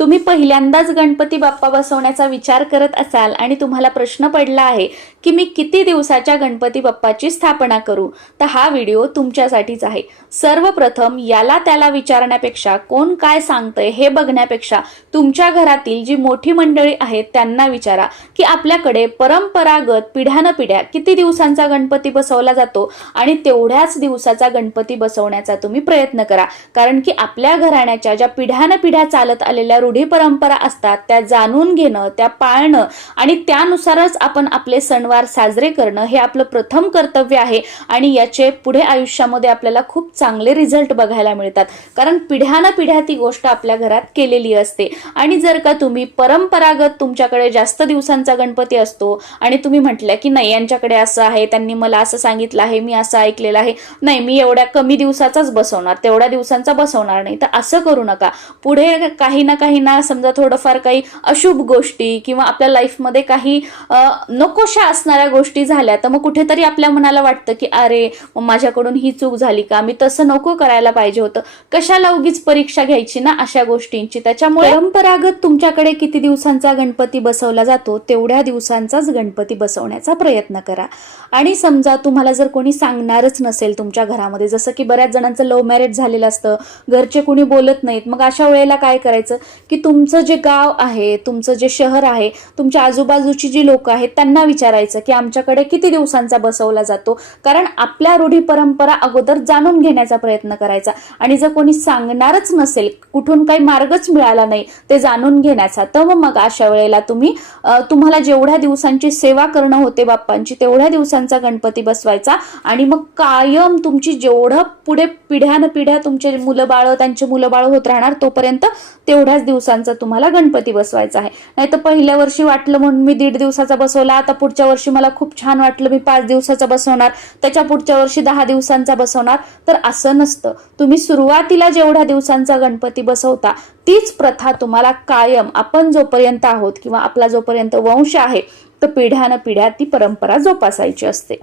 तुम्ही पहिल्यांदाच गणपती बाप्पा बसवण्याचा विचार करत असाल आणि तुम्हाला प्रश्न पडला आहे की मी किती दिवसाच्या गणपती बाप्पाची स्थापना करू, तर हा व्हिडिओ तुमच्यासाठीच आहे। सर्वप्रथम याला त्याला विचारण्यापेक्षा कोण काय सांगतंय हे बघण्यापेक्षा तुमच्या घरातील जी मोठी मंडळी आहेत त्यांना विचारा की आपल्याकडे परंपरागत पिढ्यानपिढ्या किती दिवसांचा गणपती बसवला जातो आणि तेवढ्याच दिवसाचा गणपती बसवण्याचा तुम्ही प्रयत्न करा। कारण की आपल्या घराण्याच्या ज्या पिढ्यानपिढ्या चालत आलेल्या रूढी परंपरा असतात त्या जाणून घेणं, त्या पाळणं आणि त्यानुसारच आपण आपले सणवार साजरे करणं हे आपलं प्रथम कर्तव्य आहे आणि याचे पुढे आयुष्यामध्ये आपल्याला खूप चांगले रिझल्ट बघायला मिळतात। कारण पिढ्यानपिढ्या ती गोष्ट आपल्या घरात केलेली असते आणि जर का तुम्ही परंपरागत तुमच्याकडे जास्त दिवसांचा गणपती असतो आणि तुम्ही म्हटलं की नाही यांच्याकडे असं आहे, त्यांनी मला असं सांगितलं आहे, मी असं ऐकलेलं आहे, नाही मी एवढ्या कमी दिवसाचाच बसवणार, तेवढ्या दिवसांचा बसवणार नाही, तर असं करू नका। पुढे काही ना समजा थोडंफार काही अशुभ गोष्टी किंवा आपल्या लाईफमध्ये काही नकोशा असणाऱ्या गोष्टी झाल्या तर मग कुठेतरी आपल्या मनाला वाटतं की अरे माझ्याकडून ही चूक झाली का, मी तसं नको करायला पाहिजे होतं, कशाला उगीच परीक्षा घ्यायची ना अशा गोष्टींची। त्याच्यामुळे परंपरागत तुमच्याकडे किती दिवसांचा गणपती बसवला जातो तेवढ्या दिवसांचाच गणपती बसवण्याचा प्रयत्न करा। आणि समजा तुम्हाला जर कोणी सांगणारच नसेल तुमच्या घरामध्ये, जसं की बऱ्याच जणांचं लव्ह मॅरेज झालेलं असतं, घरचे कोणी बोलत नाहीत, मग अशा वेळेला काय करायचं की तुमचं जे गाव आहे, तुमचं जे शहर आहे, तुमच्या आजूबाजूची जी लोक आहेत त्यांना विचारायचं की आमच्याकडे किती दिवसांचा बसवला जातो। कारण आपल्या रूढी परंपरा अगोदर जाणून घेण्याचा प्रयत्न करायचा आणि जर कोणी सांगणारच नसेल, कुठून काही मार्गच मिळाला नाही ते जाणून घेण्याचा, तर मग अशा वेळेला तुम्हाला जेवढ्या दिवसांची सेवा करणं होते बाप्पांची तेवढ्या दिवसांचा गणपती बसवायचा आणि मग कायम तुमची जेवढं पुढे पिढ्यानपिढ्या तुमचे मुलं बाळ त्यांचे मुलं बाळ होत राहणार तोपर्यंत तेवढ्याच दिवसांचा तुम्हाला गणपती बसवायचा आहे। नाही तर पहिल्या वर्षी वाटलं म्हणून मी 1.5 दिवसाचा बसवला, आता पुढच्या वर्षी मला खूप छान वाटलं मी 5 दिवसाचा बसवणार, त्याच्या पुढच्या वर्षी 10 दिवसांचा बसवणार, तर असं नसतं। तुम्ही सुरुवातीला जेवढ्या दिवसांचा गणपती बसवता तीच प्रथा तुम्हाला कायम आपण जोपर्यंत आहोत किंवा आपला जोपर्यंत वंश आहे तर पिढ्यानपिढ्या ती परंपरा जोपासायची असते।